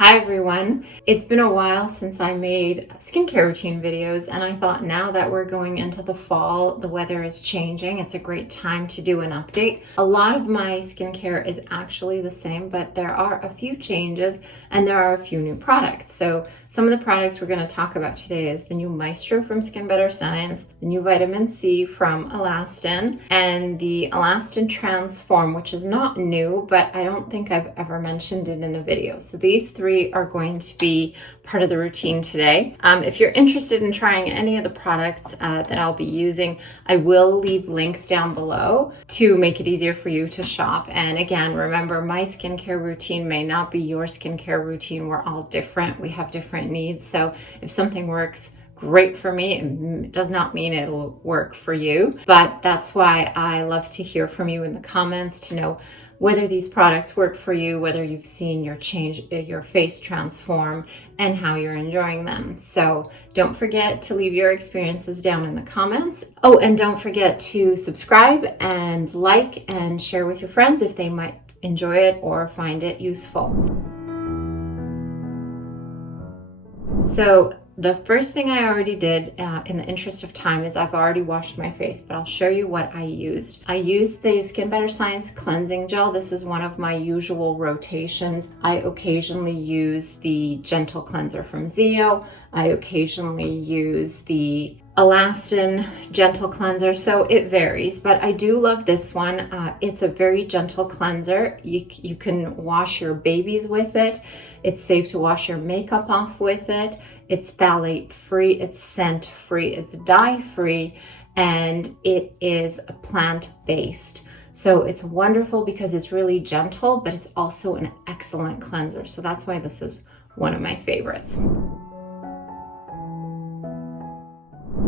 Hi everyone. It's been a while since I made skincare routine videos, and I thought now that we're going into the fall, the weather is changing, it's a great time to do an update. A lot of my skincare is actually the same, but there are a few changes and there are a few new products. So some of the products we're going to talk about today is the new Mystro from Skinbetter Science, the new Vitamin C from Alastin, and the Alastin TransFORM, which is not new, but I don't think I've ever mentioned it in a video. So these three are going to be part of the routine today. If you're interested in trying any of the products that I'll be using, I will leave links down below to make it easier for you to shop. And again, remember, my skincare routine may not be your skincare routine. We're all different. We have different needs. So if something works great for me, it does not mean it'll work for you. But that's why I love to hear from you in the comments to know whether these products work for you, whether you've seen your face transform, and how you're enjoying them. So don't forget to leave your experiences down in the comments. Oh, and don't forget to subscribe and like and share with your friends if they might enjoy it or find it useful. So the first thing I already did in the interest of time is I've already washed my face, but I'll show you what I used. I used the Skinbetter Science Cleansing Gel. This is one of my usual rotations. I occasionally use the Gentle Cleanser from Osea. I occasionally use the Alastin Gentle Cleanser, so it varies, but I do love this one. It's a very gentle cleanser. You can wash your babies with it. It's safe to wash your makeup off with it. It's phthalate free, it's scent free, it's dye free, and it is plant-based. So it's wonderful because it's really gentle, but it's also an excellent cleanser. So that's why this is one of my favorites.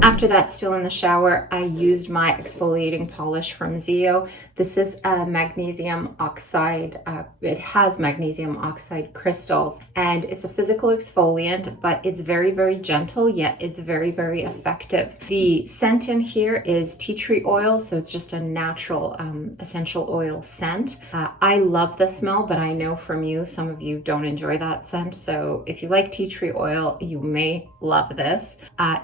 After that, still in the shower, I used my exfoliating polish from Osea. This is a magnesium oxide. It has magnesium oxide crystals, and it's a physical exfoliant, but it's very, very gentle, yet it's very, very effective. The scent in here is tea tree oil, so it's just a natural essential oil scent. I love the smell, but I know from you, some of you don't enjoy that scent. So if you like tea tree oil, you may love this.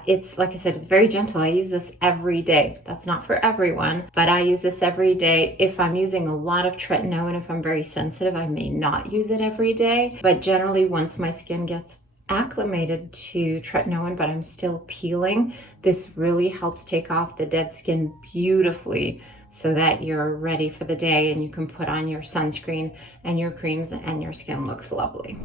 It's, like I said, it's very gentle. I use this every day. That's not for everyone, but I use this every day. If I'm using a lot of Techno and if I'm very sensitive, I may not use it every day. But generally, once my skin gets acclimated to tretinoin, but I'm still peeling, this really helps take off the dead skin beautifully so that you're ready for the day and you can put on your sunscreen and your creams and your skin looks lovely.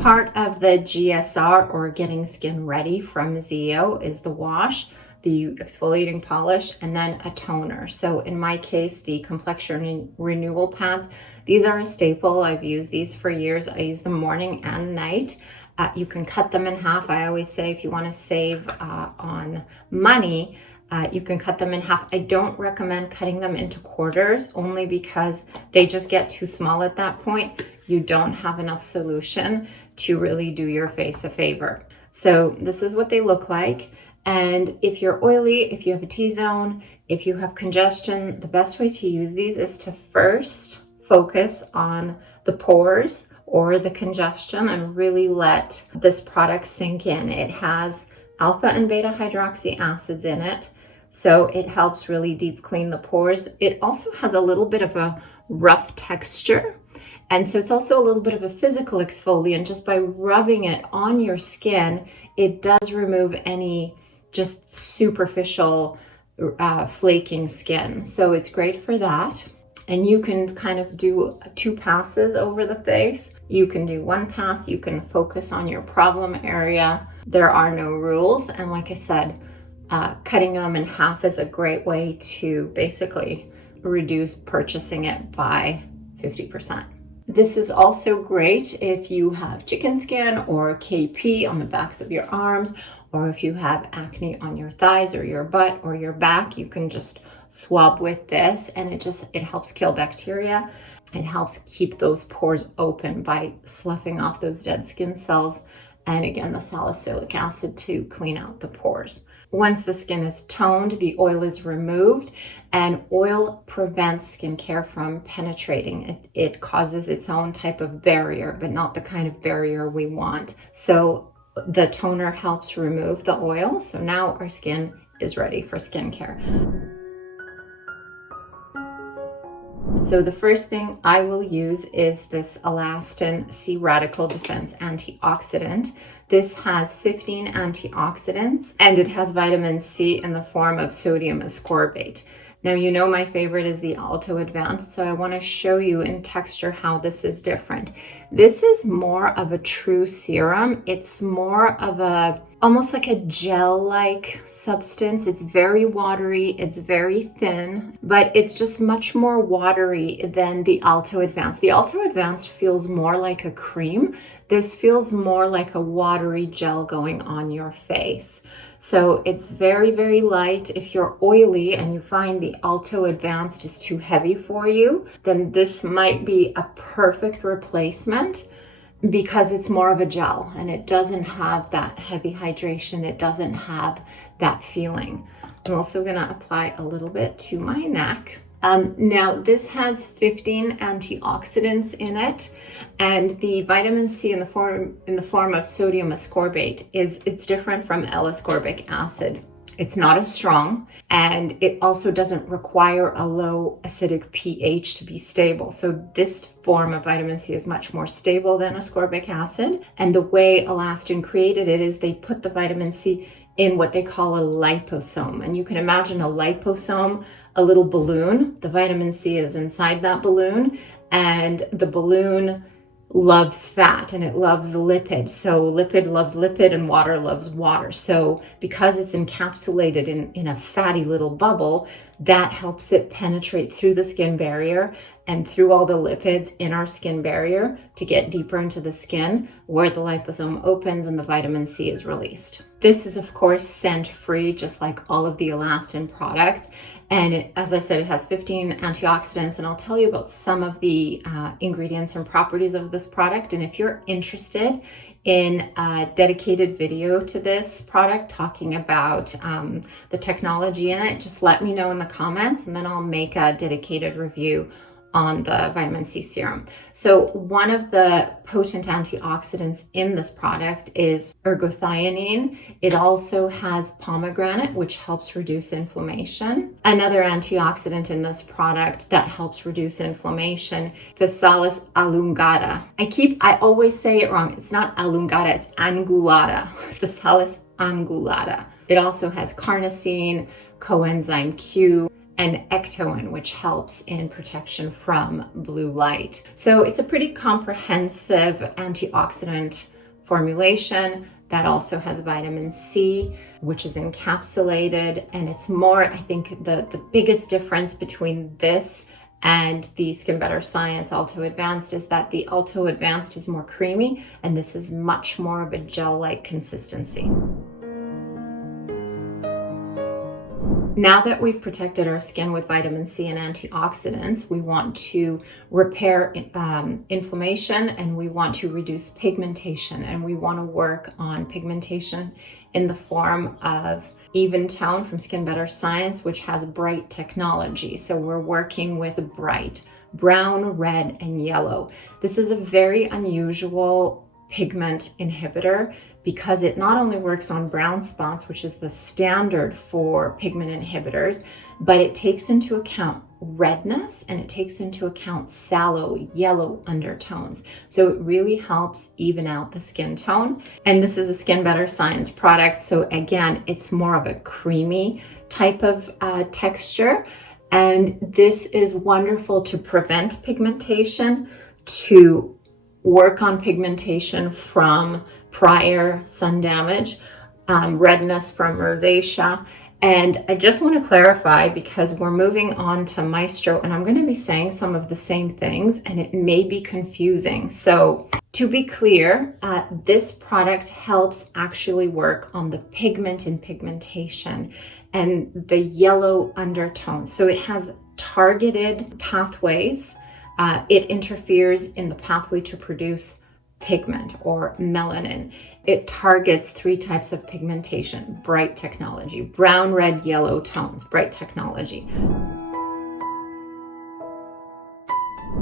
Part of the GSR, or Getting Skin Ready from Osea, is the wash, the exfoliating polish, and then a toner. So in my case, the complexion renewal pads, these are a staple. I've used these for years. I use them morning and night. You can cut them in half. I always say if you want to save on money, you can cut them in half. I don't recommend cutting them into quarters, only because they just get too small at that point. You don't have enough solution to really do your face a favor. So this is what they look like. And if you're oily, if you have a T-zone, if you have congestion, the best way to use these is to first focus on the pores or the congestion and really let this product sink in. It has alpha and beta hydroxy acids in it, so it helps really deep clean the pores. It also has a little bit of a rough texture, and so it's also a little bit of a physical exfoliant. Just by rubbing it on your skin, it does remove any just superficial flaking skin. So it's great for that. And you can kind of do 2 passes over the face. You can do 1 pass. You can focus on your problem area. There are no rules. And like I said, cutting them in half is a great way to basically reduce purchasing it by 50%. This is also great if you have chicken skin or KP on the backs of your arms, or if you have acne on your thighs or your butt or your back. You can just swab with this, and it helps kill bacteria. It helps keep those pores open by sloughing off those dead skin cells and again, the salicylic acid to clean out the pores. Once the skin is toned, the oil is removed, and oil prevents skincare from penetrating. It causes its own type of barrier, but not the kind of barrier we want. So the toner helps remove the oil. So now our skin is ready for skincare. So the first thing I will use is this Alastin C Radical Defense Antioxidant. This has 15 antioxidants, and it has vitamin C in the form of sodium ascorbate. Now, you know my favorite is the Alto Advanced, so I want to show you in texture how this is different. This is more of a true serum. It's more of a, almost like a gel-like substance. It's very watery, it's very thin, but it's just much more watery than the Alto Advanced. The Alto Advanced feels more like a cream. This feels more like a watery gel going on your face. So it's very, very light. If you're oily and you find the Alto Advanced is too heavy for you, then this might be a perfect replacement because it's more of a gel and it doesn't have that heavy hydration. It doesn't have that feeling. I'm also gonna apply a little bit to my neck. Now this has 15 antioxidants in it, and the vitamin C in the form of sodium ascorbate it's different from L-ascorbic acid. It's not as strong, and it also doesn't require a low acidic pH to be stable. So this form of vitamin C is much more stable than ascorbic acid. And the way Alastin created it is they put the vitamin C in what they call a liposome. And you can imagine a liposome, a little balloon. The vitamin C is inside that balloon, and the balloon loves fat and it loves lipid. So lipid loves lipid and water loves water. So because it's encapsulated in a fatty little bubble, that helps it penetrate through the skin barrier and through all the lipids in our skin barrier to get deeper into the skin where the liposome opens and the vitamin C is released. This is of course scent-free, just like all of the Alastin products. And as I said, it has 15 antioxidants, and I'll tell you about some of the ingredients and properties of this product. And if you're interested in a dedicated video to this product, talking about the technology in it, just let me know in the comments, and then I'll make a dedicated review on the vitamin C serum. So one of the potent antioxidants in this product is ergothioneine. It also has pomegranate, which helps reduce inflammation. Another antioxidant in this product that helps reduce inflammation, Physalis allungata. I always say it wrong. It's not allungata, it's angulata. Physalis angulata. It also has carnosine, coenzyme Q, and ectoin, which helps in protection from blue light. So it's a pretty comprehensive antioxidant formulation that also has vitamin C, which is encapsulated. And it's more, I think the biggest difference between this and the Skinbetter Science Alto Advanced is that the Alto Advanced is more creamy and this is much more of a gel-like consistency. Now that we've protected our skin with vitamin C and antioxidants, we want to repair inflammation, and we want to reduce pigmentation, and we want to work on pigmentation in the form of Even Tone from Skinbetter Science, which has bright technology. So we're working with bright brown, red, and yellow. This is a very unusual pigment inhibitor because it not only works on brown spots, which is the standard for pigment inhibitors, but it takes into account redness and it takes into account sallow yellow undertones. So it really helps even out the skin tone. And this is a Skinbetter Science product. So again, it's more of a creamy type of texture. And this is wonderful to prevent pigmentation, to work on pigmentation from prior sun damage, redness from rosacea. And I just want to clarify, because we're moving on to Mystro, and I'm going to be saying some of the same things and it may be confusing. So to be clear, this product helps actually work on the pigment and pigmentation and the yellow undertones. So it has targeted pathways. It interferes in the pathway to produce pigment or melanin. It targets 3 types of pigmentation: bright technology, brown, red, yellow tones, bright technology.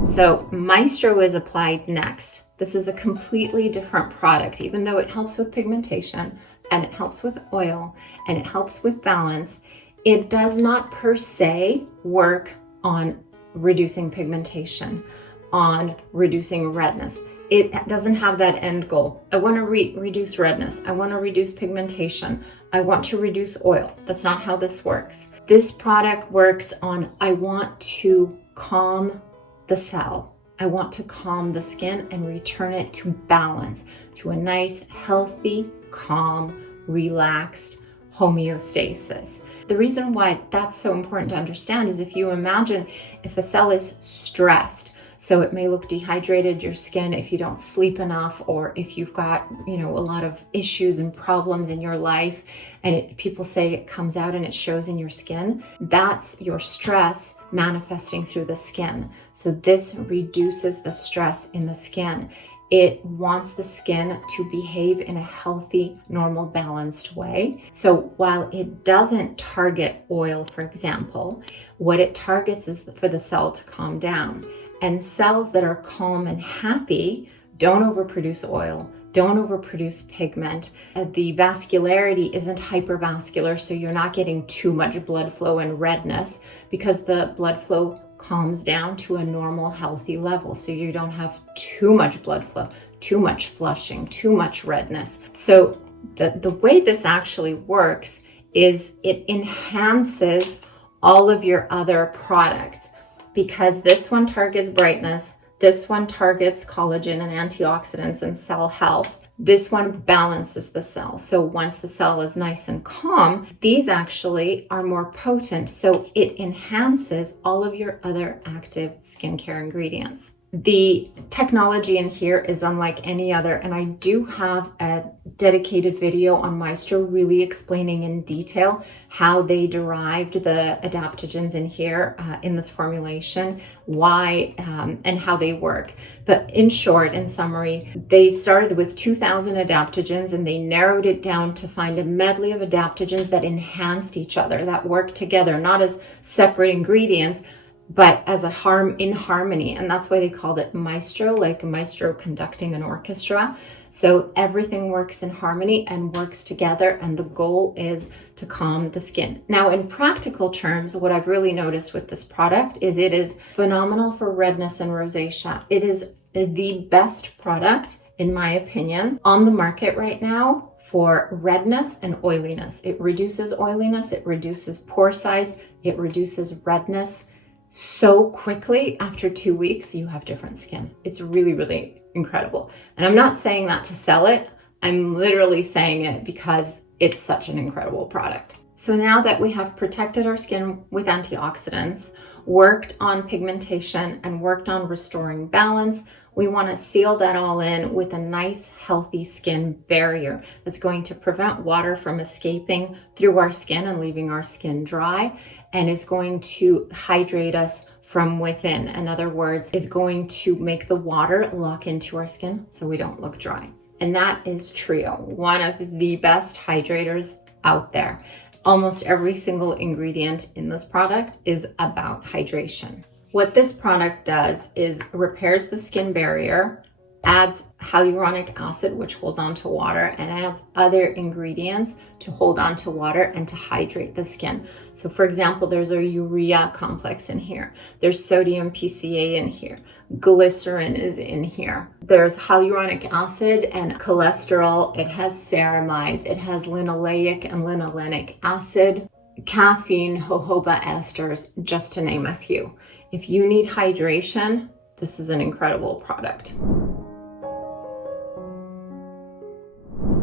So Mystro is applied next. This is a completely different product, even though it helps with pigmentation and it helps with oil and it helps with balance. It does not per se work on reducing pigmentation, on reducing redness. It doesn't have that end goal. I want to reduce redness. I want to reduce pigmentation. I want to reduce oil. That's not how this works. This product works on, I want to calm the cell. I want to calm the skin and return it to balance, to a nice, healthy, calm, relaxed homeostasis. The reason why that's so important to understand is if you imagine if a cell is stressed, so it may look dehydrated, your skin, if you don't sleep enough, or if you've got, a lot of issues and problems in your life, and people say it comes out and it shows in your skin, that's your stress manifesting through the skin. So this reduces the stress in the skin. It wants the skin to behave in a healthy, normal, balanced way. So while it doesn't target oil, for example, what it targets is for the cell to calm down. And cells that are calm and happy don't overproduce oil, don't overproduce pigment. The vascularity isn't hypervascular, so you're not getting too much blood flow and redness because the blood flow calms down to a normal, healthy level. So you don't have too much blood flow, too much flushing, too much redness. So the way this actually works is it enhances all of your other products, because this one targets brightness, this one targets collagen and antioxidants and cell health. This one balances the cell. So once the cell is nice and calm, these actually are more potent. So it enhances all of your other active skincare ingredients. The technology in here is unlike any other, and I do have a dedicated video on Mystro really explaining in detail how they derived the adaptogens in here in this formulation, why and how they work. But in short, in summary, they started with 2,000 adaptogens and they narrowed it down to find a medley of adaptogens that enhanced each other, that worked together, not as separate ingredients, but as in harmony. And that's why they called it Mystro, like a maestro conducting an orchestra. So everything works in harmony and works together, and the goal is to calm the skin. Now, in practical terms, what I've really noticed with this product is it is phenomenal for redness and rosacea. It is the best product, in my opinion, on the market right now for redness and oiliness. It reduces oiliness, it reduces pore size, it reduces redness. So quickly, after 2 weeks, you have different skin. It's really, really incredible. And I'm not saying that to sell it. I'm literally saying it because it's such an incredible product. So now that we have protected our skin with antioxidants, worked on pigmentation, and worked on restoring balance, we want to seal that all in with a nice, healthy skin barrier that's going to prevent water from escaping through our skin and leaving our skin dry, and is going to hydrate us from within. In other words, is going to make the water lock into our skin so we don't look dry. And that is Trio, one of the best hydrators out there. Almost every single ingredient in this product is about hydration. What this product does is repairs the skin barrier, adds hyaluronic acid, which holds on to water, and adds other ingredients to hold on to water and to hydrate the skin. So for example, there's a urea complex in here. There's sodium PCA in here. Glycerin is in here. There's hyaluronic acid and cholesterol. It has ceramides. It has linoleic and linolenic acid, caffeine, jojoba esters, just to name a few. If you need hydration, this is an incredible product.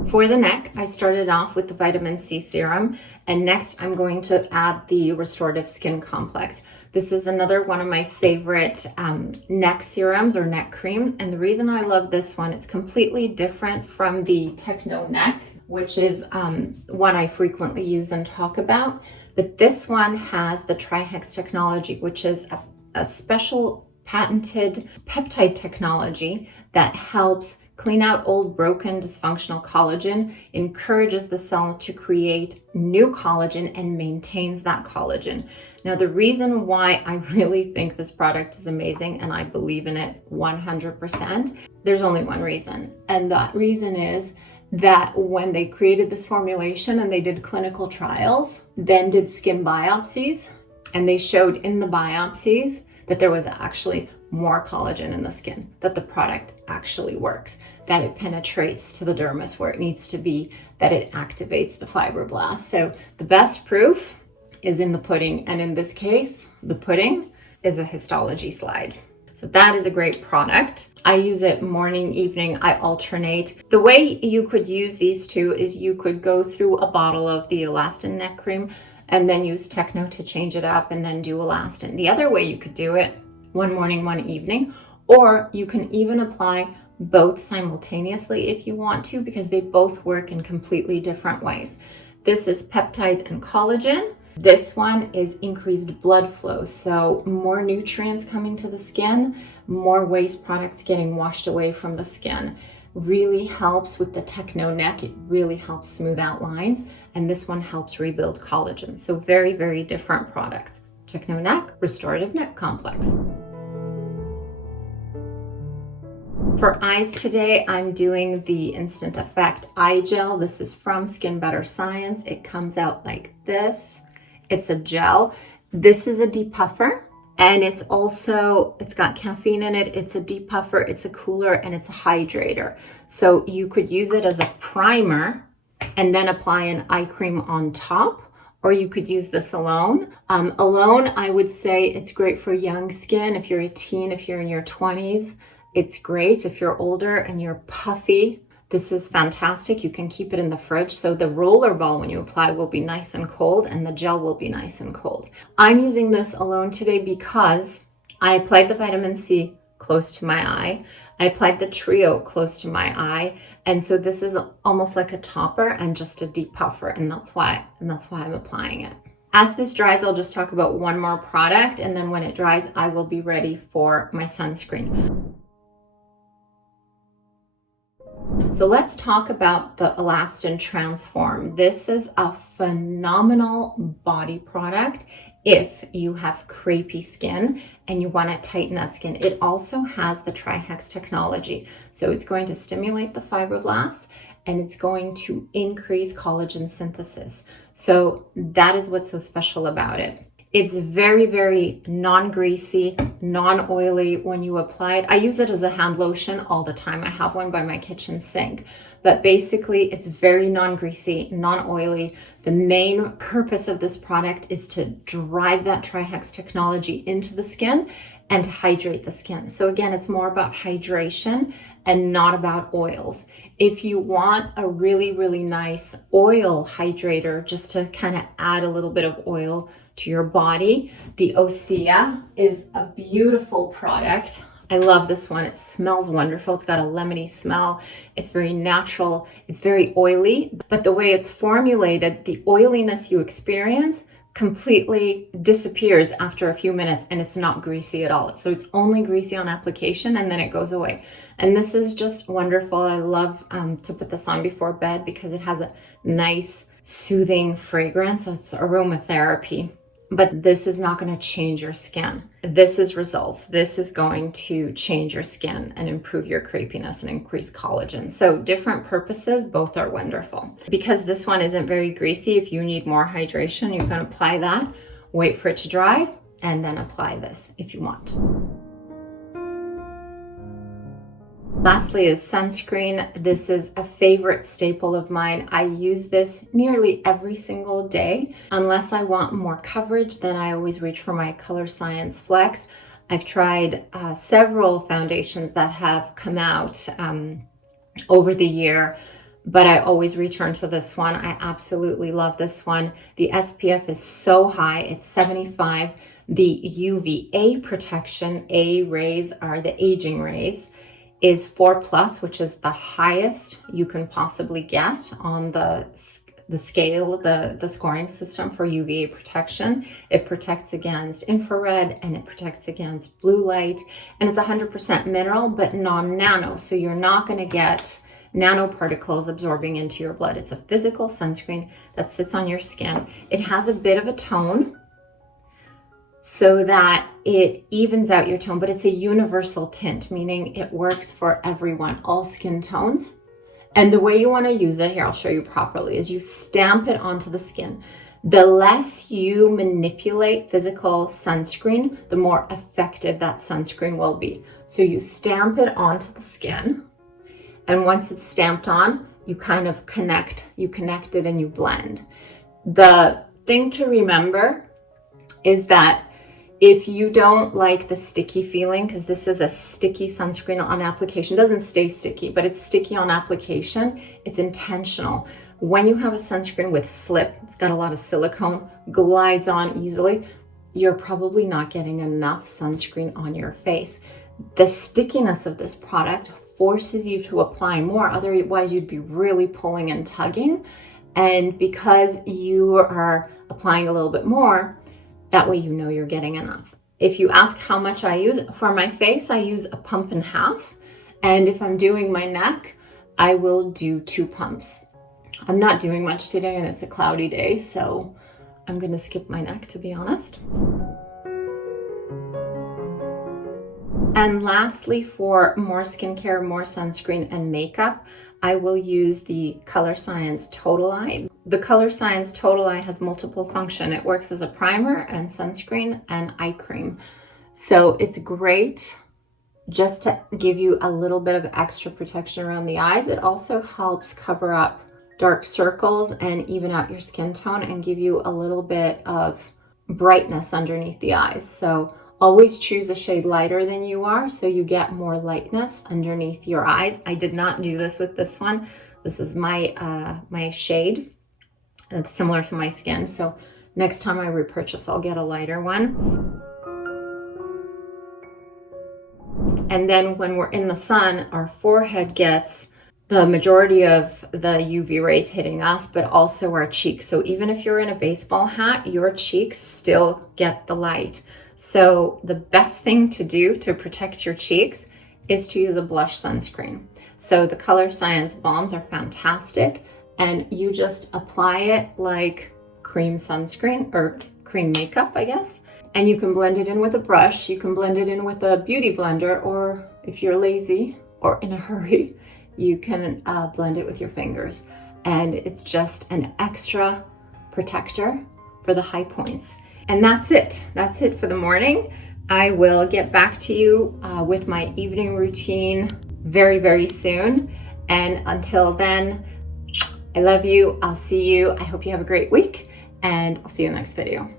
For the neck, I started off with the vitamin C serum, and next I'm going to add the Restorative Skin Complex. This is another one of my favorite neck serums or neck creams, and the reason I love this one, it's completely different from the Techno neck, which is one I frequently use and talk about. But this one has the Trihex technology, which is a special patented peptide technology that helps clean out old, broken, dysfunctional collagen, encourages the cell to create new collagen, and maintains that collagen. Now, the reason why I really think this product is amazing and I believe in it 100%, there's only one reason. And that reason is that when they created this formulation and they did clinical trials, then did skin biopsies, and they showed in the biopsies that there was actually more collagen in the skin, that the product actually works, that it penetrates to the dermis where it needs to be, that it activates the fibroblasts. So the best proof is in the pudding, and in this case, the pudding is a histology slide. So that is a great product. I use it morning, evening, I alternate. The way you could use these two is you could go through a bottle of the Alastin neck cream and then use Techno to change it up and then do Alastin. The other way you could do it, one morning, one evening, or you can even apply both simultaneously if you want to, because they both work in completely different ways. This is peptide and collagen. This one is increased blood flow, so more nutrients coming to the skin, more waste products getting washed away from the skin. Really helps with the Techno neck. It really helps smooth out lines, and this one helps rebuild collagen. So very, very different products. Techno neck, restorative neck complex. For eyes today, I'm doing the Instant Effect Eye Gel. This is from Skinbetter Science. It comes out like this. It's a gel. This is a depuffer, and it's got caffeine in it. It's a depuffer, it's a cooler, and it's a hydrator. So you could use it as a primer and then apply an eye cream on top, or you could use this alone. Alone, I would say it's great for young skin. If you're a teen, if you're in your 20s, it's great. If you're older and you're puffy, this is fantastic. You can keep it in the fridge. So the roller ball, when you apply, will be nice and cold, and the gel will be nice and cold. I'm using this alone today because I applied the vitamin C close to my eye. I applied the Trio close to my eye. And so this is almost like a topper and just a depuffer. And that's why I'm applying it. As this dries, I'll just talk about one more product. And then when it dries, I will be ready for my sunscreen. So let's talk about the Alastin TransFORM. This is a phenomenal body product if you have crepey skin and you want to tighten that skin. It also has the trihex technology. So it's going to stimulate the fibroblasts and it's going to increase collagen synthesis. So that is what's so special about it. It's very, very non-greasy, non-oily when you apply it. I use it as a hand lotion all the time. I have one by my kitchen sink. But basically, it's very non-greasy, non-oily. The main purpose of this product is to drive that trihex technology into the skin and to hydrate the skin. So again, it's more about hydration and not about oils. If you want a really, really nice oil hydrator, just to kind of add a little bit of oil to your body, the Osea is a beautiful product. I love this one. It smells wonderful. It's got a lemony smell. It's very natural. It's very oily, but the way it's formulated, the oiliness you experience completely disappears after a few minutes, and it's not greasy at all. So it's only greasy on application and then it goes away. And this is just wonderful. I love to put this on before bed because it has a nice soothing fragrance. So it's aromatherapy. But this is not going to change your skin. This is results. This is going to change your skin and improve your crepiness and increase collagen. So different purposes, both are wonderful. Because this one isn't very greasy, if you need more hydration, you can apply that, wait for it to dry, and then apply this if you want. Lastly is sunscreen. This is a favorite staple of mine. I use this nearly every single day. Unless I want more coverage, then I always reach for my Colorscience Flex. I've tried several foundations that have come out over the year, but I always return to this one. I absolutely love this one. The SPF is so high, it's 75. The UVA protection, A rays are the aging rays, is 4+, which is the highest you can possibly get on the the scale, the scoring system for UVA protection. It protects against infrared and it protects against blue light. And it's 100% mineral, but non-nano. So you're not going to get nanoparticles absorbing into your blood. It's a physical sunscreen that sits on your skin. It has a bit of a tone so that it evens out your tone, but it's a universal tint, meaning it works for everyone, all skin tones. And the way you want to use it, here I'll show you properly, is you stamp it onto the skin. The less you manipulate physical sunscreen, the more effective that sunscreen will be. So you stamp it onto the skin, and once it's stamped on, you kind of connect it and you blend. The thing to remember is that if you don't like the sticky feeling, because this is a sticky sunscreen on application, it doesn't stay sticky, but it's sticky on application, it's intentional. When you have a sunscreen with slip, it's got a lot of silicone, glides on easily, you're probably not getting enough sunscreen on your face. The stickiness of this product forces you to apply more, otherwise you'd be really pulling and tugging. And because you are applying a little bit more, that way you know you're getting enough. If you ask how much I use, for my face, I use a pump and a half. And if I'm doing my neck, I will do 2 pumps. I'm not doing much today and it's a cloudy day, so I'm gonna skip my neck, to be honest. And lastly, for more skincare, more sunscreen and makeup, I will use the Colorscience Total Eye. The Colorscience Total Eye has multiple function. It works as a primer and sunscreen and eye cream. So it's great just to give you a little bit of extra protection around the eyes. It also helps cover up dark circles and even out your skin tone and give you a little bit of brightness underneath the eyes. So always choose a shade lighter than you are so you get more lightness underneath your eyes. I did not do this with this one. This is my shade. It's similar to my skin. So next time I repurchase, I'll get a lighter one. And then when we're in the sun, our forehead gets the majority of the UV rays hitting us, but also our cheeks. So even if you're in a baseball hat, your cheeks still get the light. So the best thing to do to protect your cheeks is to use a blush sunscreen. So the Colorscience balms are fantastic, and you just apply it like cream sunscreen or cream makeup, I guess. And you can blend it in with a brush, you can blend it in with a beauty blender, or if you're lazy or in a hurry, you can blend it with your fingers. And it's just an extra protector for the high points. And that's it. That's it for the morning. I will get back to you with my evening routine very, very soon. And until then, I love you. I'll see you. I hope you have a great week, and I'll see you in the next video.